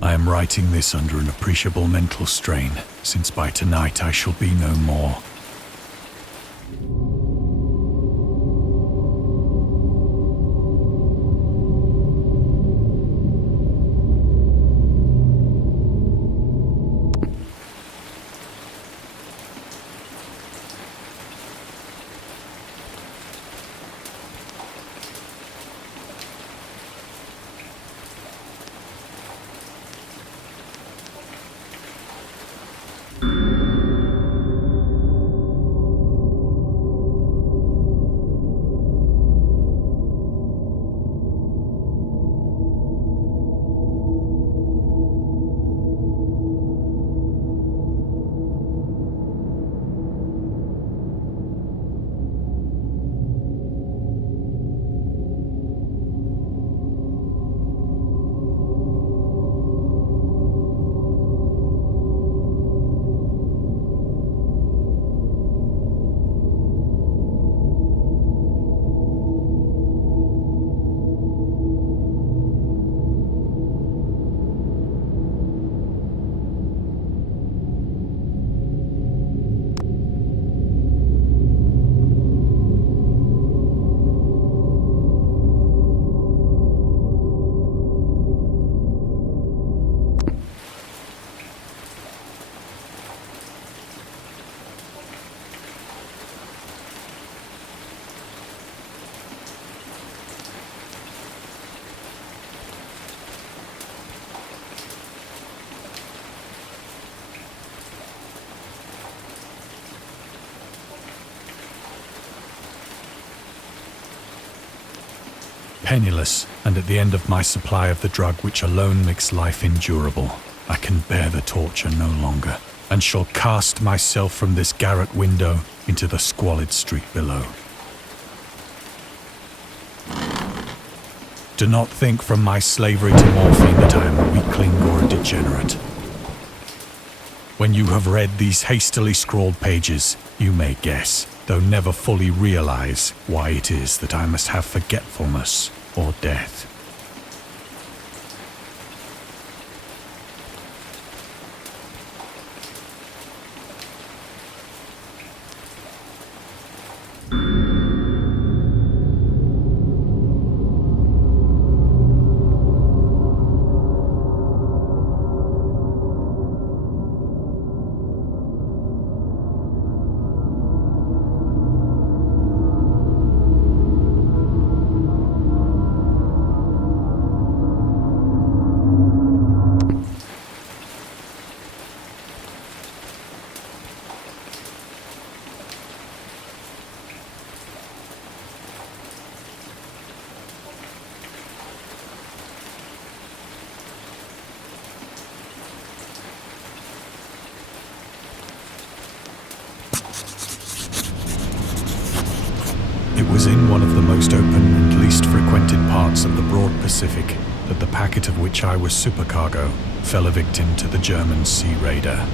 I am writing this under an appreciable mental strain, since by tonight I shall be no more. Penniless, and at the end of my supply of the drug which alone makes life endurable, I can bear the torture no longer, and shall cast myself from this garret window into the squalid street below. Do not think from my slavery to morphine that I am a weakling or a degenerate. When you have read these hastily scrawled pages, you may guess, though never fully realize, why it is that I must have forgetfulness or death. It was in one of the most open and least frequented parts of the broad Pacific that the packet of which I was supercargo fell a victim to the German sea raider.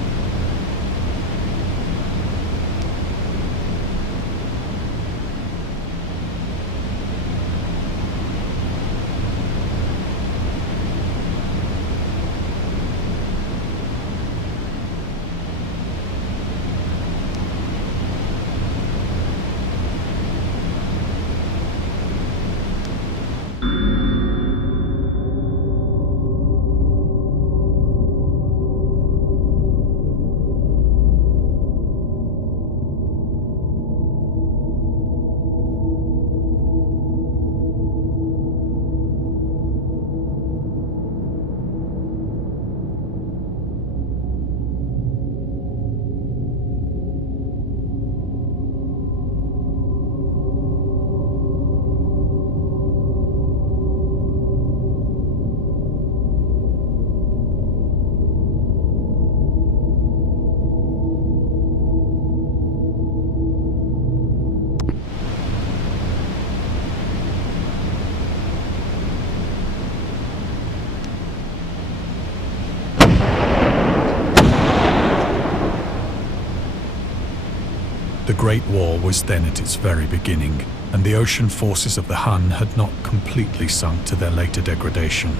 The Great War was then at its very beginning, and the ocean forces of the Hun had not completely sunk to their later degradation.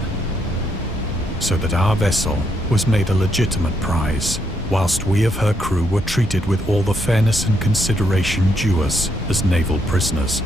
so that our vessel was made a legitimate prize, whilst we of her crew were treated with all the fairness and consideration due us as naval prisoners.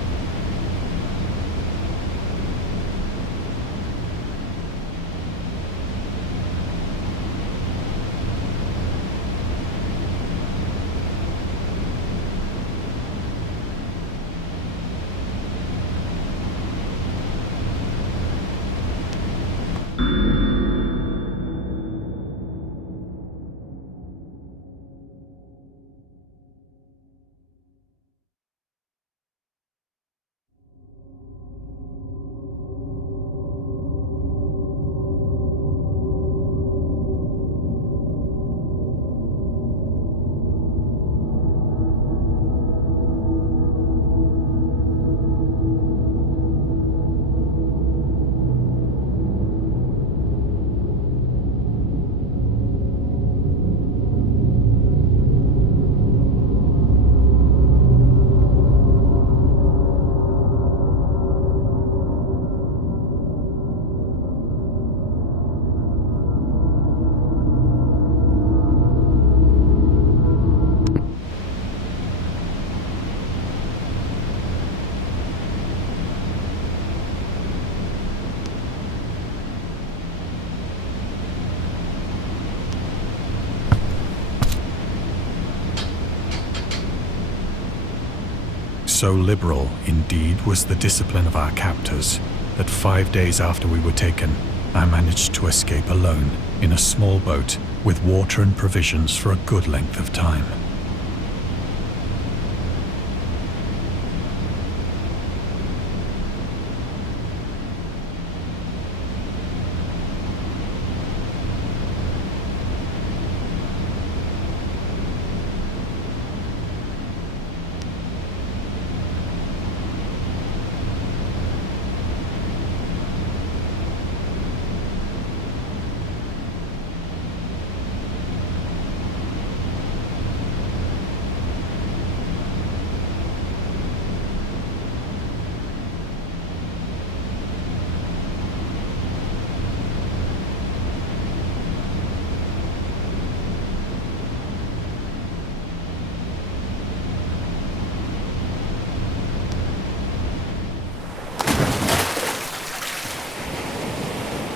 So liberal, indeed, was the discipline of our captors, that 5 days after we were taken, I managed to escape alone in a small boat with water and provisions for a good length of time.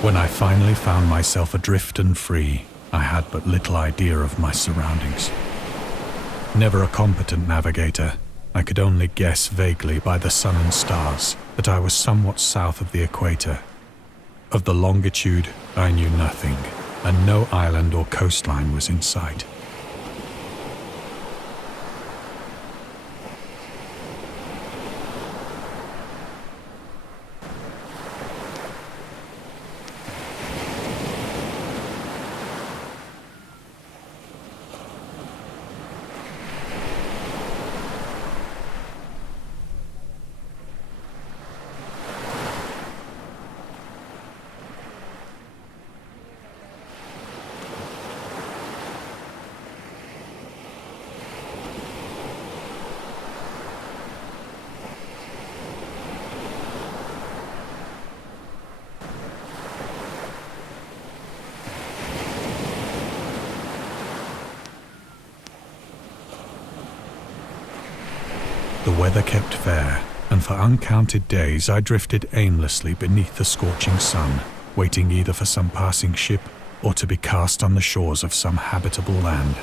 When I finally found myself adrift and free, I had but little idea of my surroundings. Never a competent navigator, I could only guess vaguely by the sun and stars that I was somewhat south of the equator. Of the longitude, I knew nothing, and no island or coastline was in sight. The weather kept fair, and for uncounted days I drifted aimlessly beneath the scorching sun, waiting either for some passing ship or to be cast on the shores of some habitable land.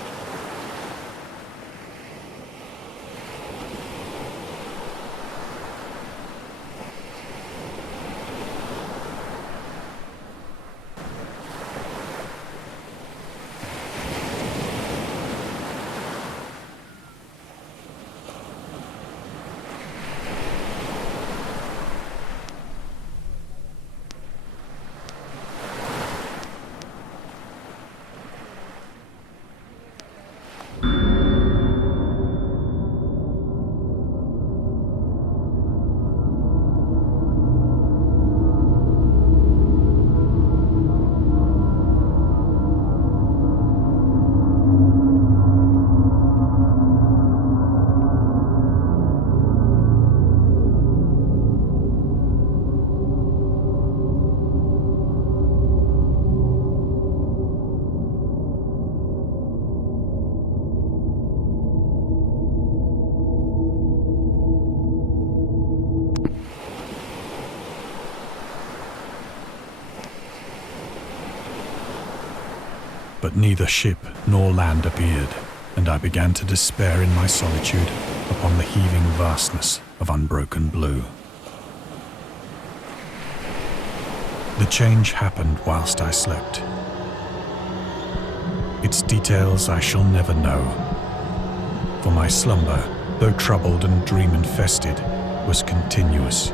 But neither ship nor land appeared, and I began to despair in my solitude upon the heaving vastness of unbroken blue. The change happened whilst I slept. Its details I shall never know, for my slumber, though troubled and dream-infested, was continuous.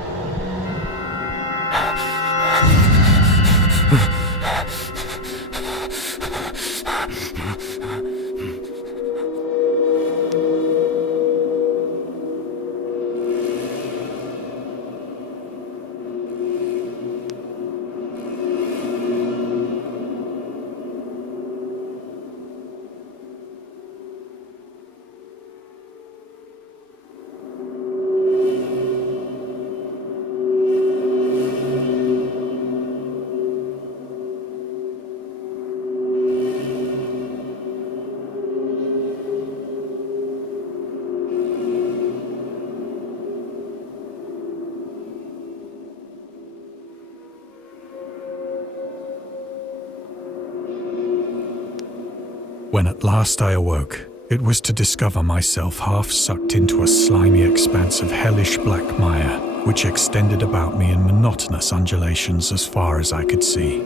When at last I awoke, it was to discover myself half sucked into a slimy expanse of hellish black mire, which extended about me in monotonous undulations as far as I could see,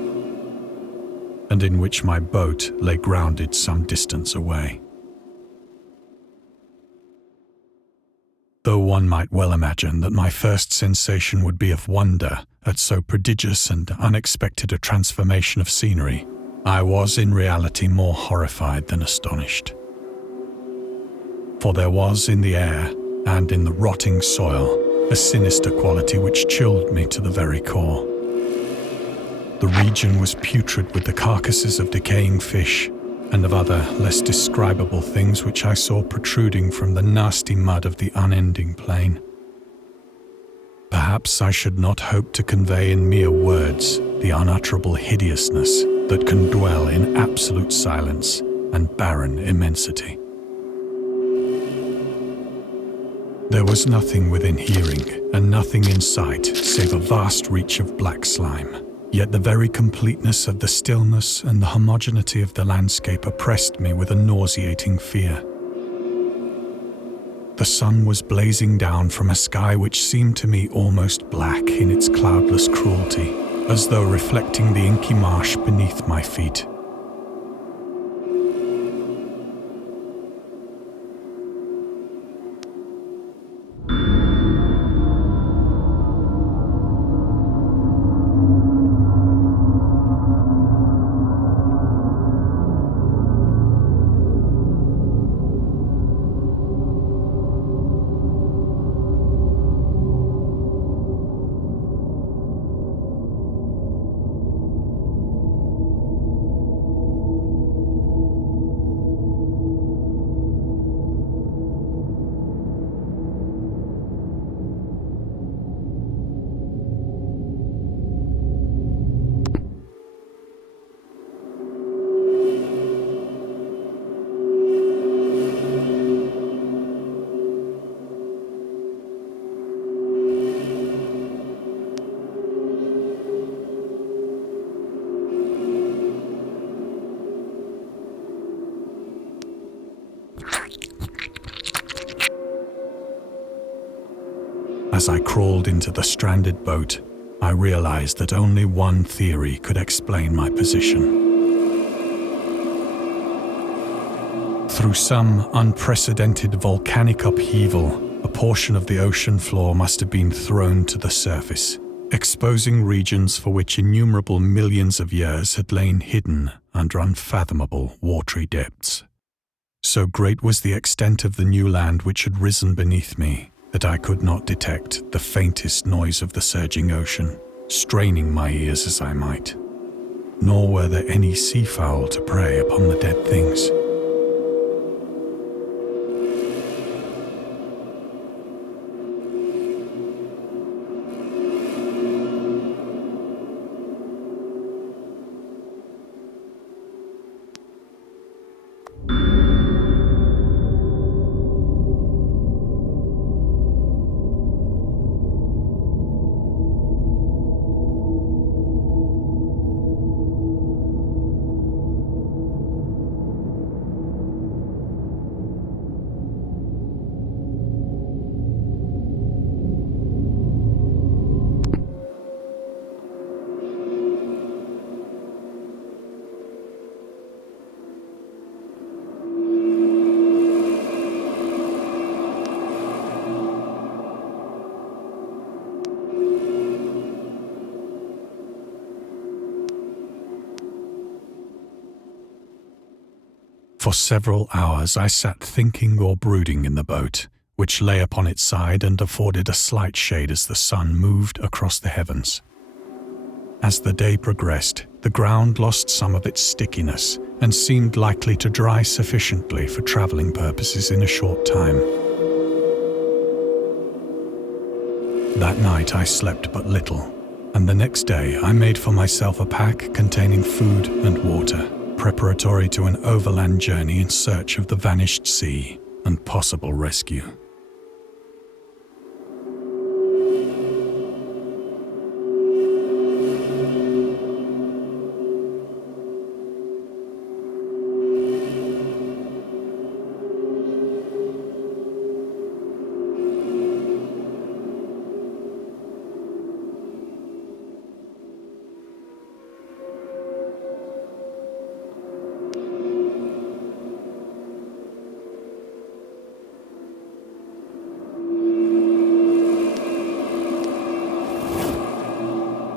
and in which my boat lay grounded some distance away. Though one might well imagine that my first sensation would be of wonder at so prodigious and unexpected a transformation of scenery, I was in reality more horrified than astonished. For there was in the air and in the rotting soil a sinister quality which chilled me to the very core. The region was putrid with the carcasses of decaying fish and of other less describable things which I saw protruding from the nasty mud of the unending plain. Perhaps I should not hope to convey in mere words the unutterable hideousness that can dwell in absolute silence and barren immensity. There was nothing within hearing and nothing in sight save a vast reach of black slime, yet the very completeness of the stillness and the homogeneity of the landscape oppressed me with a nauseating fear. The sun was blazing down from a sky which seemed to me almost black in its cloudless cruelty, as though reflecting the inky marsh beneath my feet. As I crawled into the stranded boat, I realized that only one theory could explain my position. Through some unprecedented volcanic upheaval, a portion of the ocean floor must have been thrown to the surface, exposing regions for which innumerable millions of years had lain hidden under unfathomable watery depths. So great was the extent of the new land which had risen beneath me, that I could not detect the faintest noise of the surging ocean, straining my ears as I might. Nor were there any seafowl to prey upon the dead things. For several hours I sat thinking or brooding in the boat, which lay upon its side and afforded a slight shade as the sun moved across the heavens. As the day progressed, the ground lost some of its stickiness and seemed likely to dry sufficiently for traveling purposes in a short time. That night I slept but little, and the next day I made for myself a pack containing food and water, preparatory to an overland journey in search of the vanished sea and possible rescue.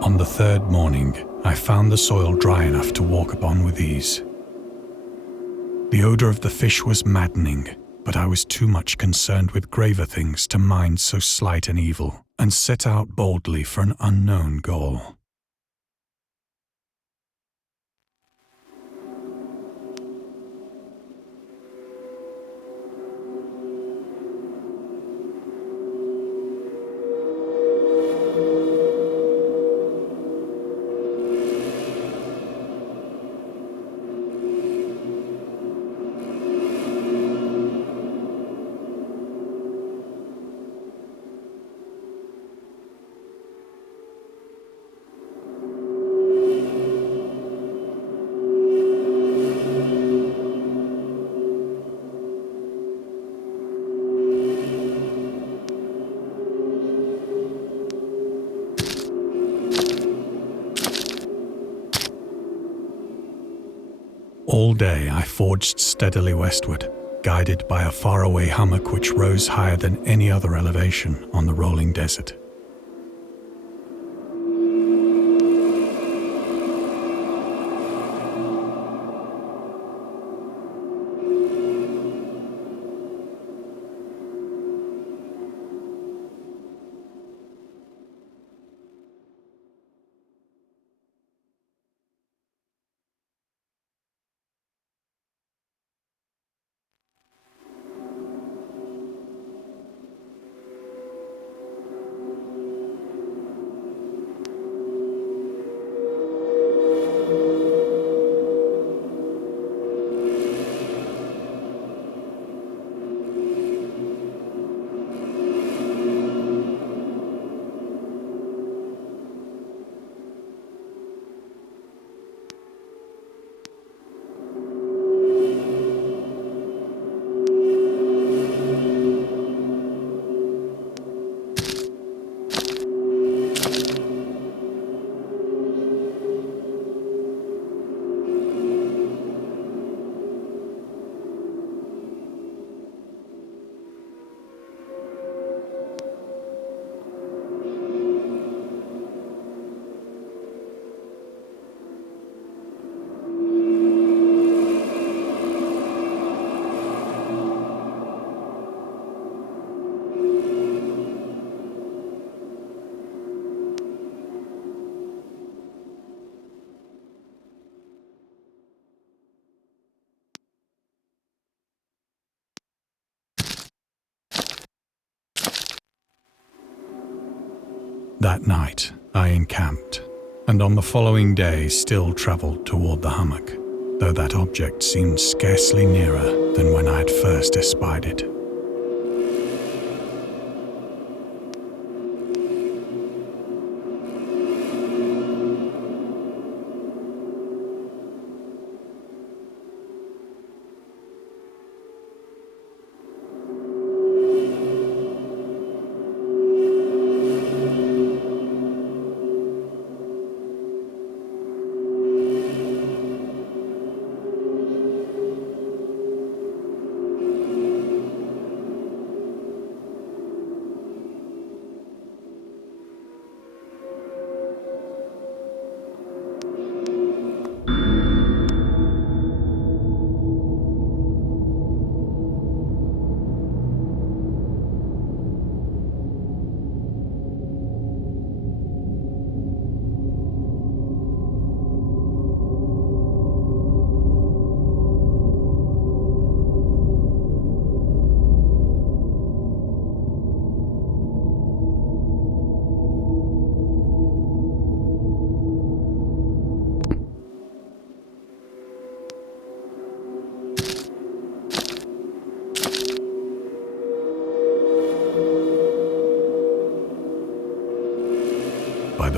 On the third morning, I found the soil dry enough to walk upon with ease. The odor of the fish was maddening, but I was too much concerned with graver things to mind so slight an evil, and set out boldly for an unknown goal. All day I forged steadily westward, guided by a faraway hummock which rose higher than any other elevation on the rolling desert. That night I encamped, and on the following day still travelled toward the hummock, though that object seemed scarcely nearer than when I had first espied it.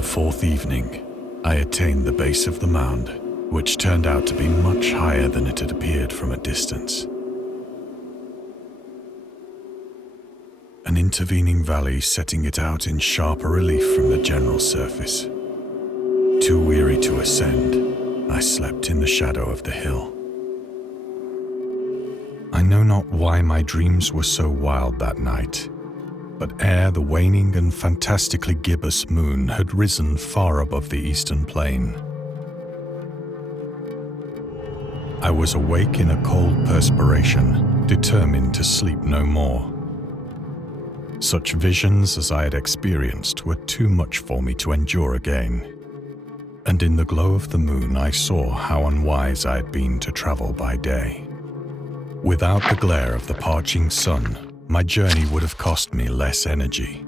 fourth evening, I attained the base of the mound, which turned out to be much higher than it had appeared from a distance. An intervening valley setting it out in sharper relief from the general surface. Too weary to ascend, I slept in the shadow of the hill. I know not why my dreams were so wild that night, but ere the waning and fantastically gibbous moon had risen far above the eastern plain, I was awake in a cold perspiration, determined to sleep no more. Such visions as I had experienced were too much for me to endure again, and in the glow of the moon I saw how unwise I had been to travel by day. Without the glare of the parching sun, my journey would have cost me less energy.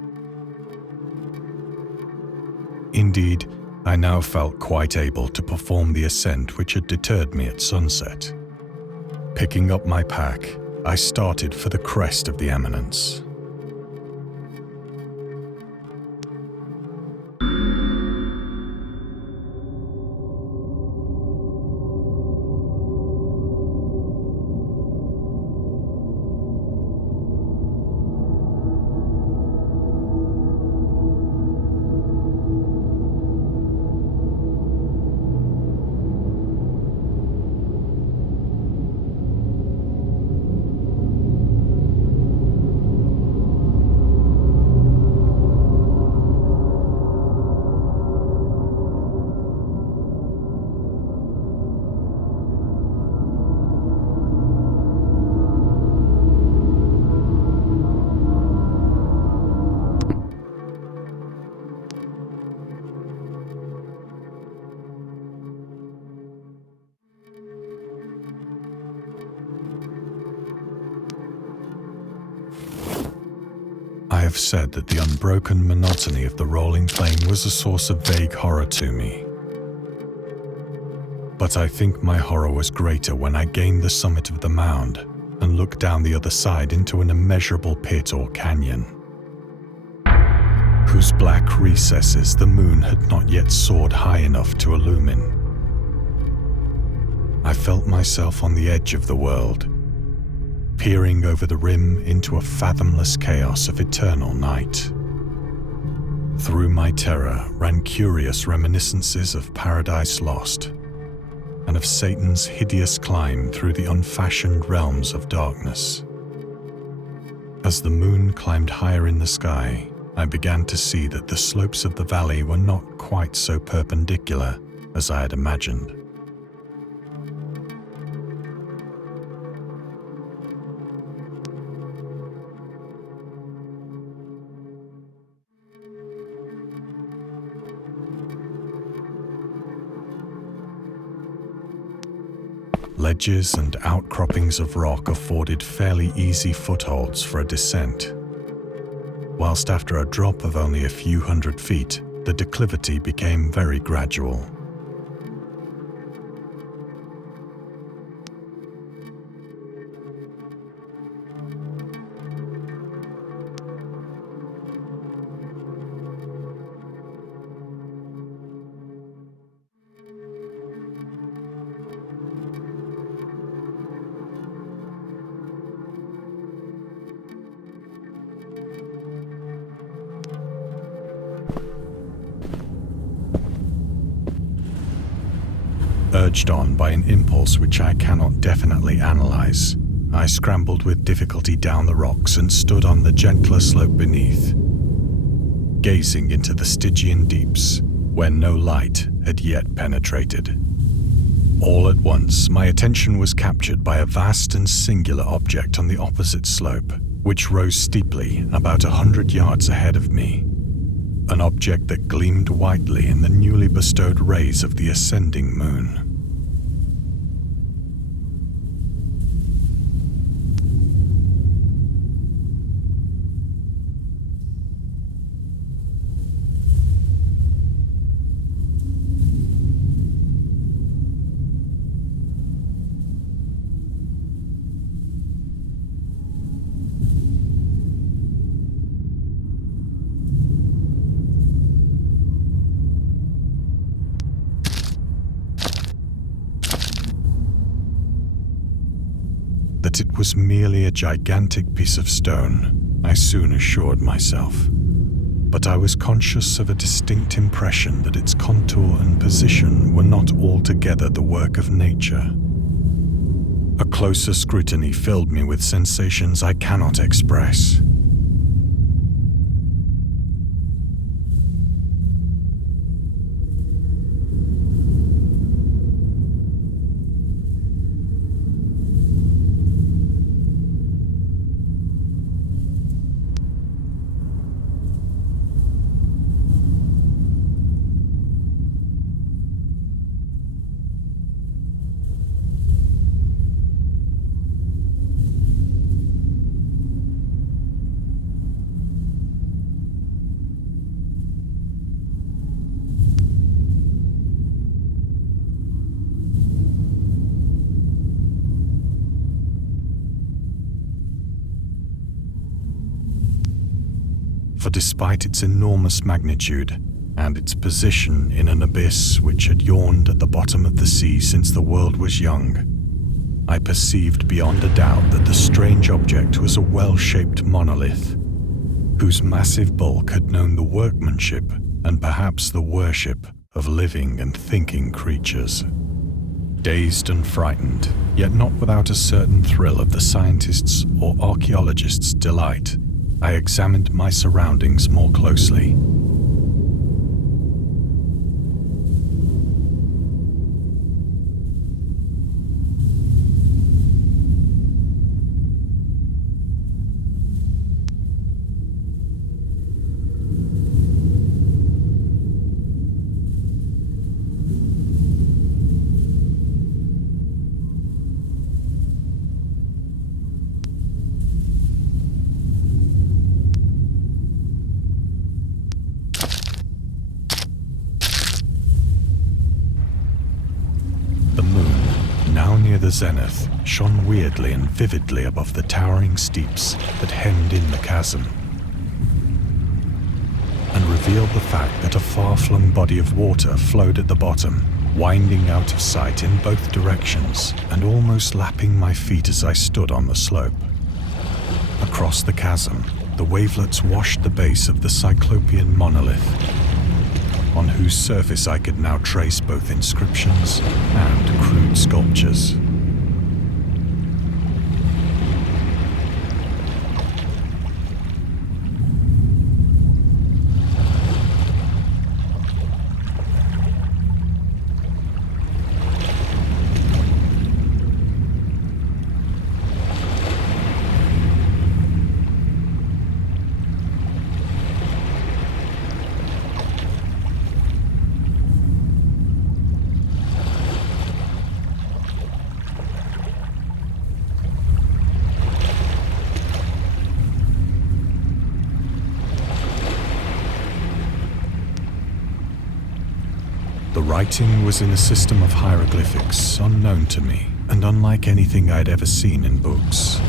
Indeed, I now felt quite able to perform the ascent which had deterred me at sunset. Picking up my pack, I started for the crest of the eminence. I have said that the unbroken monotony of the rolling plain was a source of vague horror to me. But I think my horror was greater when I gained the summit of the mound and looked down the other side into an immeasurable pit or canyon, whose black recesses the moon had not yet soared high enough to illumine. I felt myself on the edge of the world, peering over the rim into a fathomless chaos of eternal night. Through my terror ran curious reminiscences of Paradise Lost and of Satan's hideous climb through the unfashioned realms of darkness. As the moon climbed higher in the sky, I began to see that the slopes of the valley were not quite so perpendicular as I had imagined. Ledges and outcroppings of rock afforded fairly easy footholds for a descent, whilst after a drop of only a few hundred feet, the declivity became very gradual. Urged on by an impulse which I cannot definitely analyze, I scrambled with difficulty down the rocks and stood on the gentler slope beneath, gazing into the Stygian deeps where no light had yet penetrated. All at once, my attention was captured by a vast and singular object on the opposite slope, which rose steeply about 100 yards ahead of me. An object that gleamed whitely in the newly bestowed rays of the ascending moon. that it was merely a gigantic piece of stone, I soon assured myself. But I was conscious of a distinct impression that its contour and position were not altogether the work of nature. A closer scrutiny filled me with sensations I cannot express. For despite its enormous magnitude and its position in an abyss which had yawned at the bottom of the sea since the world was young, I perceived beyond a doubt that the strange object was a well-shaped monolith, whose massive bulk had known the workmanship and perhaps the worship of living and thinking creatures. Dazed and frightened, yet not without a certain thrill of the scientist's or archaeologist's delight, I examined my surroundings more closely. The zenith shone weirdly and vividly above the towering steeps that hemmed in the chasm, and revealed the fact that a far-flung body of water flowed at the bottom, winding out of sight in both directions and almost lapping my feet as I stood on the slope. Across the chasm, the wavelets washed the base of the cyclopean monolith, on whose surface I could now trace both inscriptions and crude sculptures. The writing was in a system of hieroglyphics unknown to me and unlike anything I'd ever seen in books,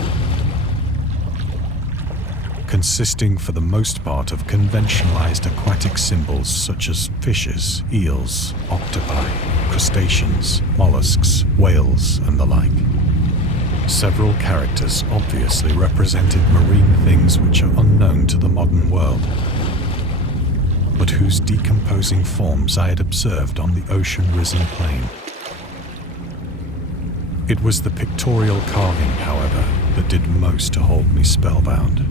consisting for the most part of conventionalized aquatic symbols such as fishes, eels, octopi, crustaceans, mollusks, whales, and the like. Several characters obviously represented marine things which are unknown to the modern world, but whose decomposing forms I had observed on the ocean-risen plain. It was the pictorial carving, however, that did most to hold me spellbound.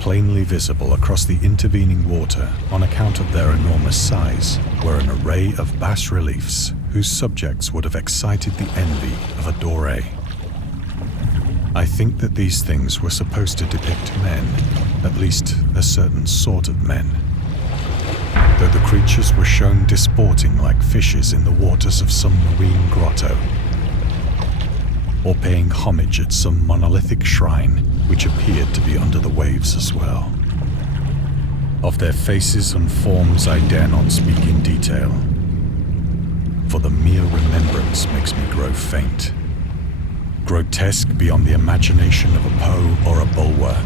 Plainly visible across the intervening water on account of their enormous size were an array of bas-reliefs whose subjects would have excited the envy of a doré. I think that these things were supposed to depict men, at least a certain sort of men. though the creatures were shown disporting like fishes in the waters of some marine grotto, or paying homage at some monolithic shrine which appeared to be under the waves as well. Of their faces and forms I dare not speak in detail, for the mere remembrance makes me grow faint. Grotesque beyond the imagination of a Poe or a Bulwer.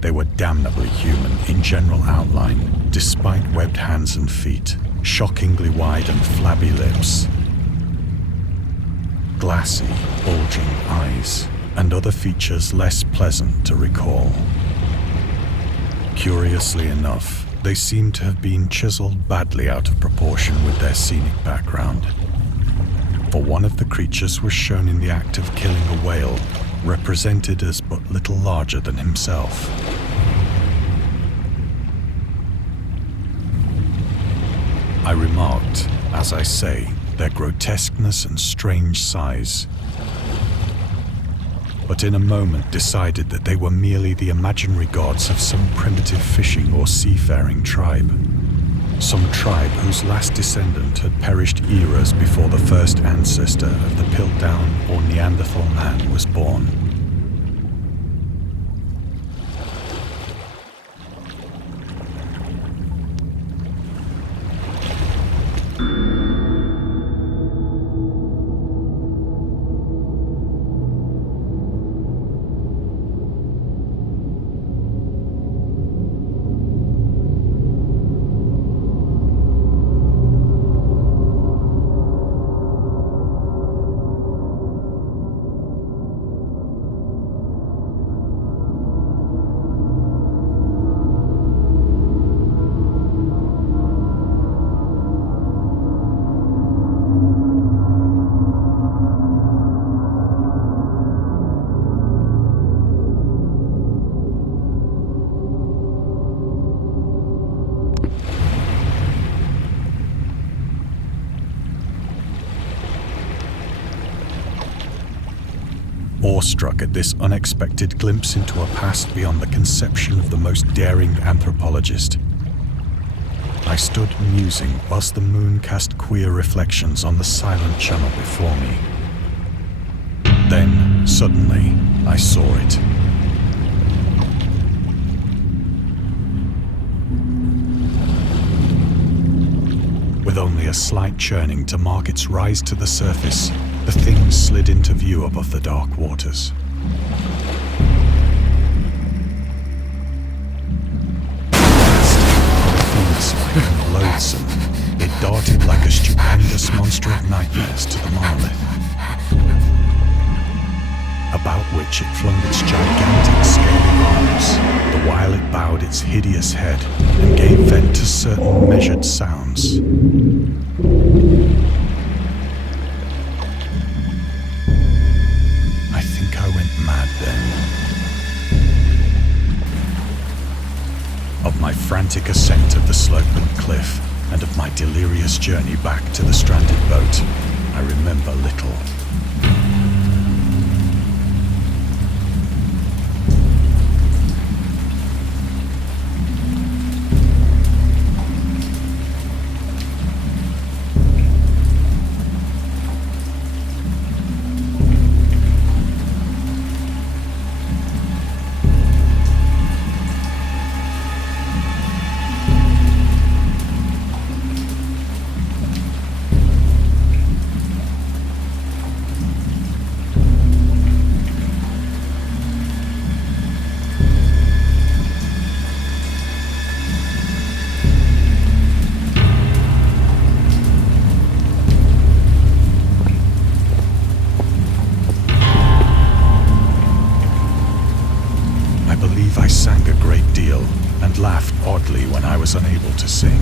They were damnably human in general outline, despite webbed hands and feet, shockingly wide and flabby lips, glassy, bulging eyes, and other features less pleasant to recall. Curiously enough, they seemed to have been chiseled badly out of proportion with their scenic background. For one of the creatures was shown in the act of killing a whale, represented as but little larger than himself. I remarked, as I say, their grotesqueness and strange size, but in a moment decided that they were merely the imaginary gods of some primitive fishing or seafaring tribe. Some tribe whose last descendant had perished eras before the first ancestor of the Piltdown or Neanderthal man was born. Awestruck at this unexpected glimpse into a past beyond the conception of the most daring anthropologist, I stood musing whilst the moon cast queer reflections on the silent channel before me. Then, suddenly, I saw it. With only a slight churning to mark its rise to the surface, the thing slid into view above the dark waters. Fiend-like and loathsome, it darted like a stupendous monster of nightmares to the monolith, about which it flung its gigantic scaly arms, the while it bowed its hideous head and gave vent to certain measured sounds. I think I went mad then. Of my frantic ascent of the sloping cliff and of my delirious journey back to the stranded boat, I remember little. I sang a great deal and laughed oddly when I was unable to sing.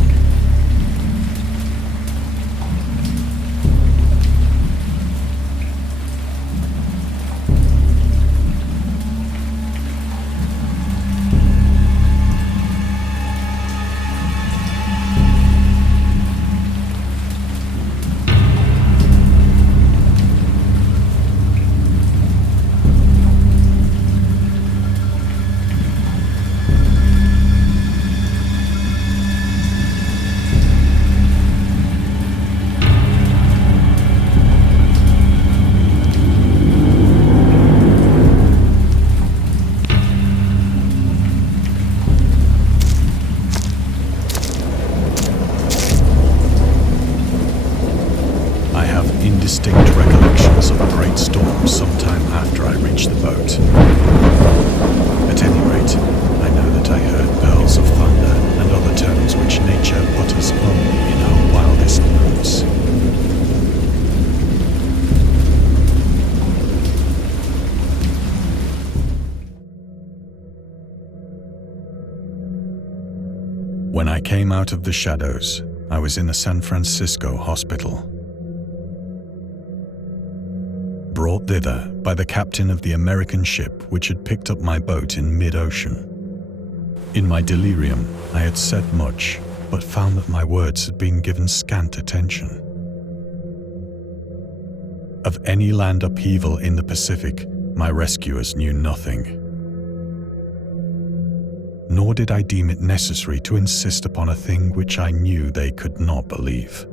When I came out of the shadows, I was in a San Francisco hospital. Brought thither by the captain of the American ship which had picked up my boat in mid-ocean. In my delirium, I had said much, but found that my words had been given scant attention. Of any land upheaval in the Pacific, my rescuers knew nothing. Nor did I deem it necessary to insist upon a thing which I knew they could not believe.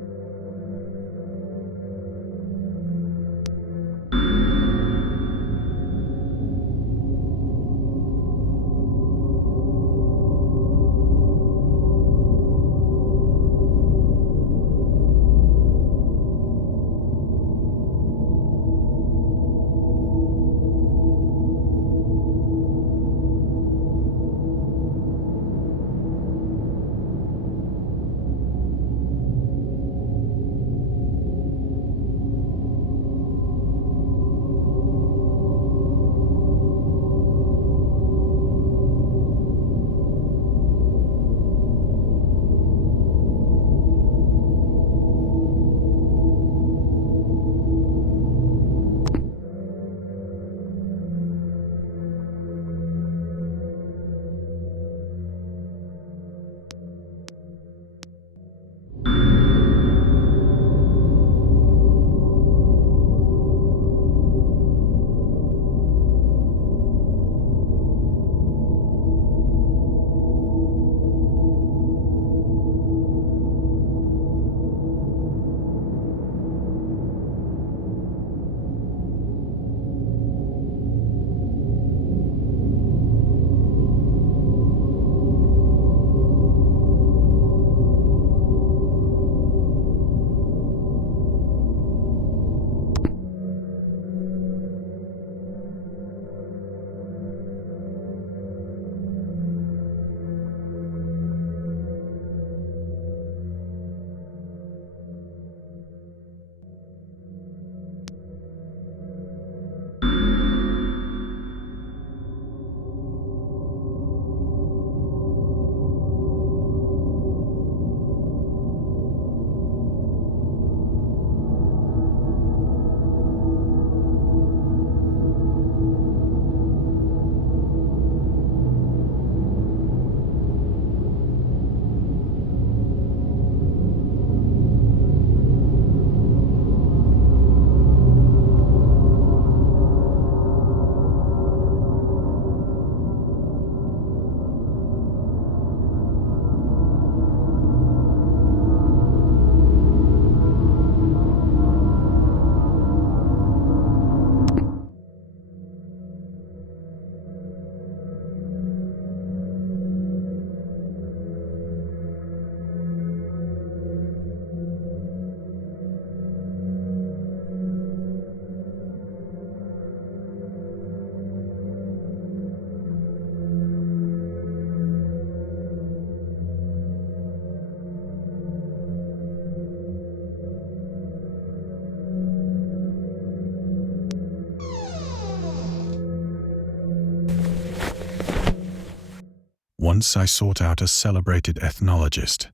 Once I sought out a celebrated ethnologist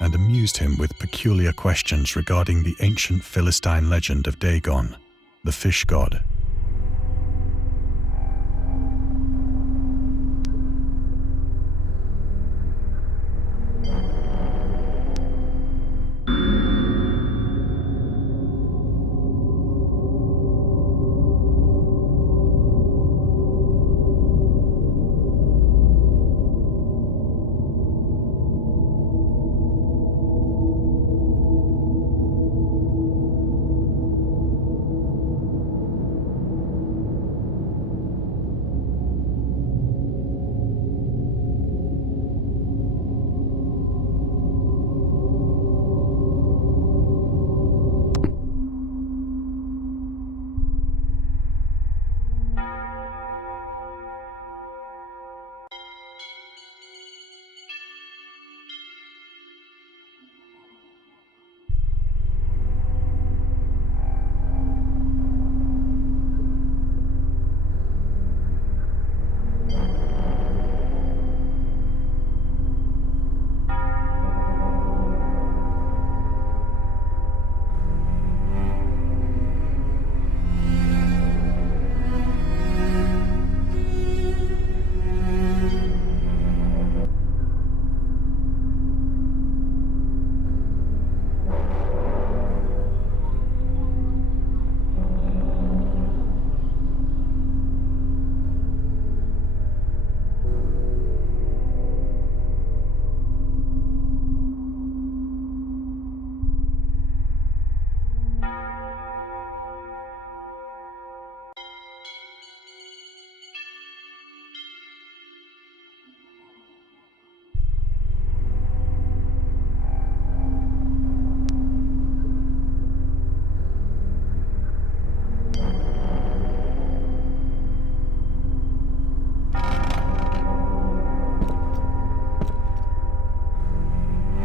and amused him with peculiar questions regarding the ancient Philistine legend of Dagon, the fish god.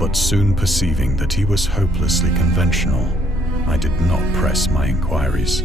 But soon perceiving that he was hopelessly conventional, I did not press my inquiries.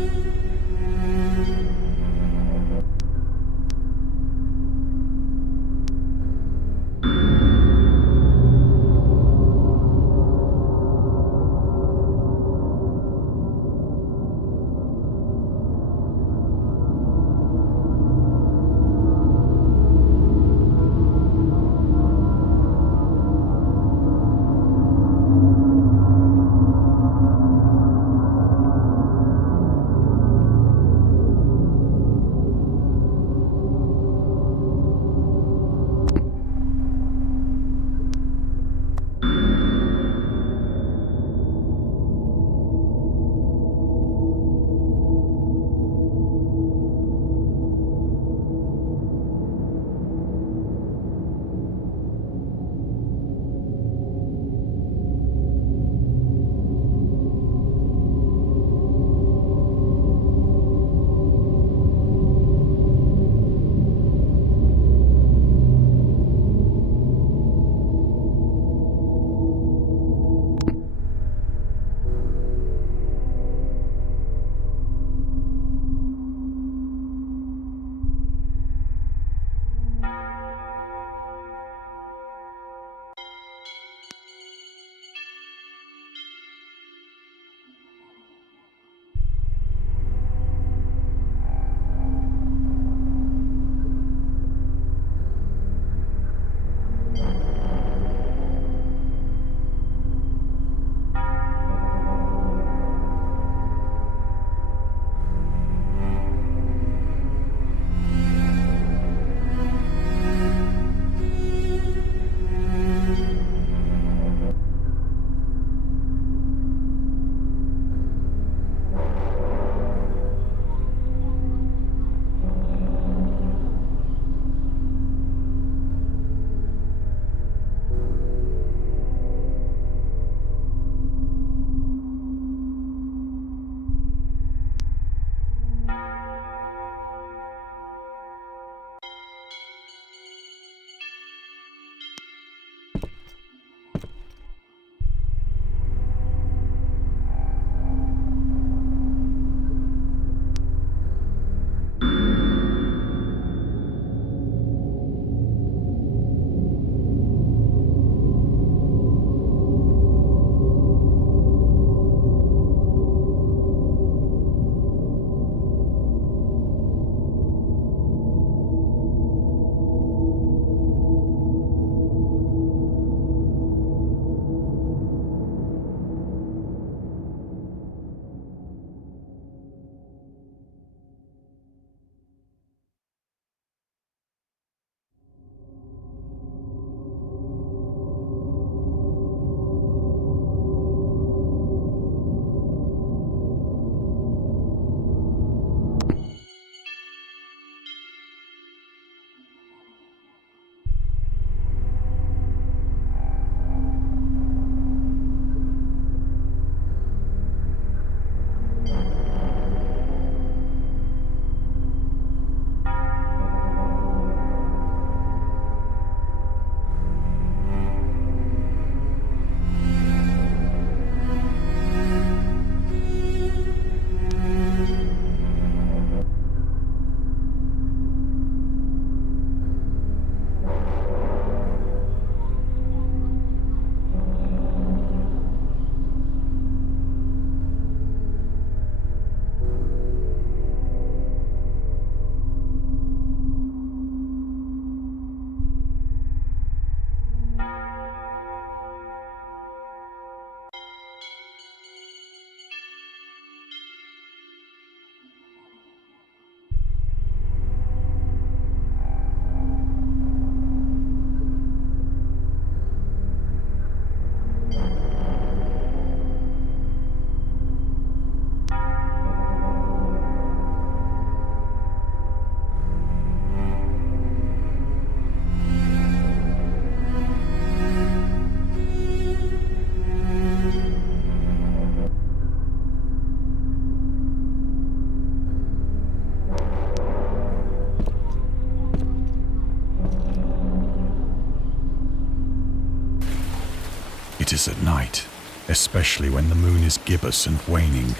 It is at night, especially when the moon is gibbous and waning,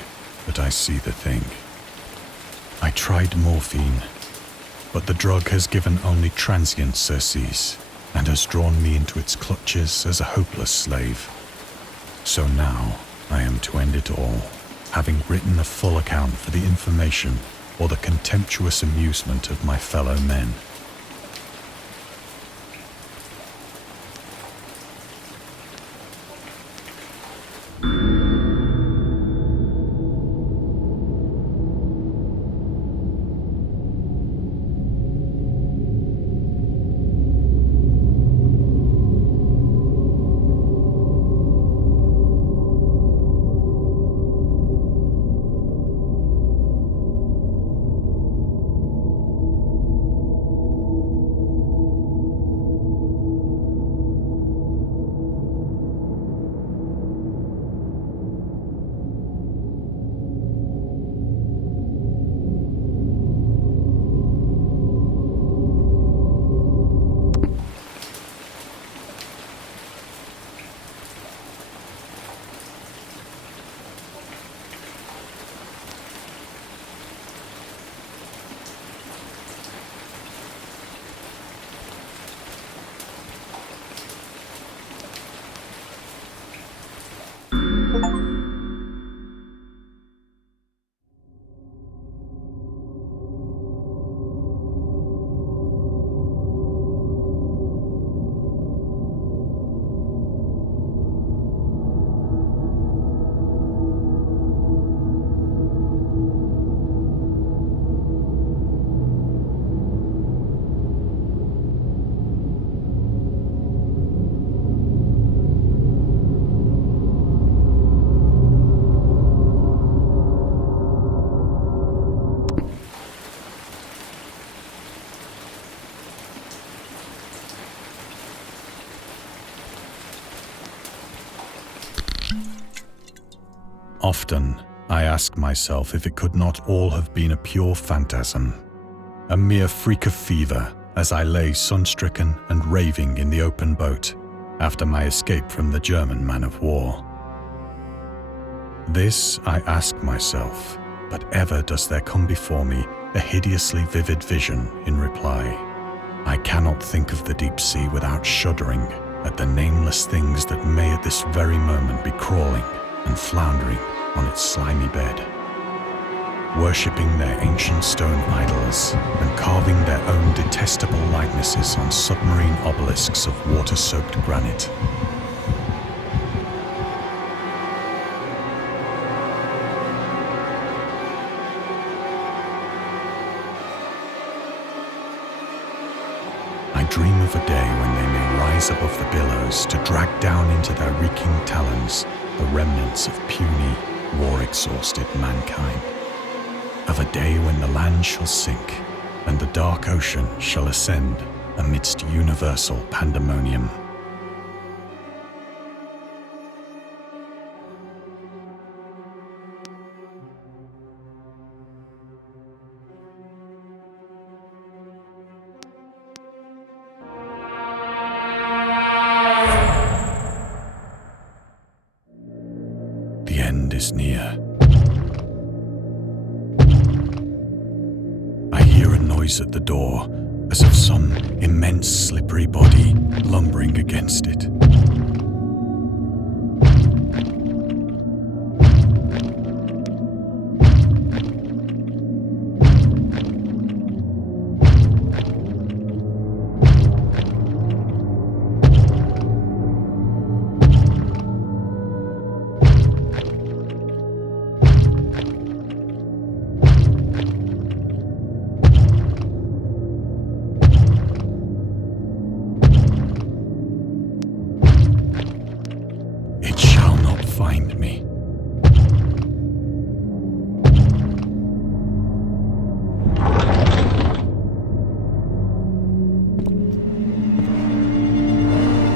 that I see the thing. I tried morphine, but the drug has given only transient surcease and has drawn me into its clutches as a hopeless slave. So now I am to end it all, having written a full account for the information or the contemptuous amusement of my fellow men. Often, I ask myself if it could not all have been a pure phantasm, a mere freak of fever as I lay sun-stricken and raving in the open boat after my escape from the German man-of-war. This I ask myself, but ever does there come before me a hideously vivid vision in reply. I cannot think of the deep sea without shuddering at the nameless things that may at this very moment be crawling and floundering on its slimy bed, worshipping their ancient stone idols and carving their own detestable likenesses on submarine obelisks of water-soaked granite. I dream of a day when they may rise above the billows to drag down into their reeking talons the remnants of puny, war-exhausted mankind. Of a day when the land shall sink and the dark ocean shall ascend amidst universal pandemonium. The end is near. I hear a noise at the door, as of some immense slippery body lumbering against it. Find me.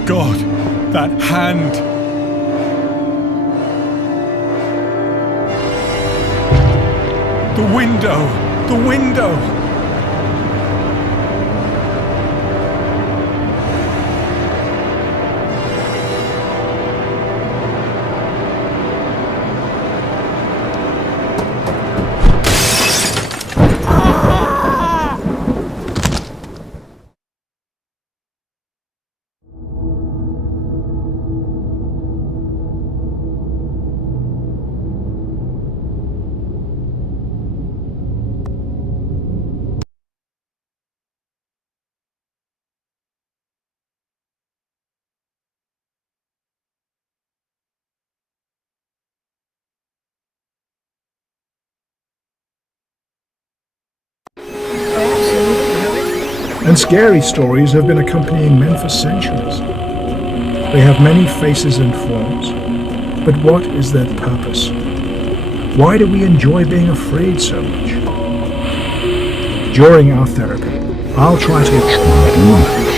God, that hand! The window! The window! And scary stories have been accompanying men for centuries. They have many faces and forms, but what is their purpose? Why do we enjoy being afraid so much? During our therapy, I'll try to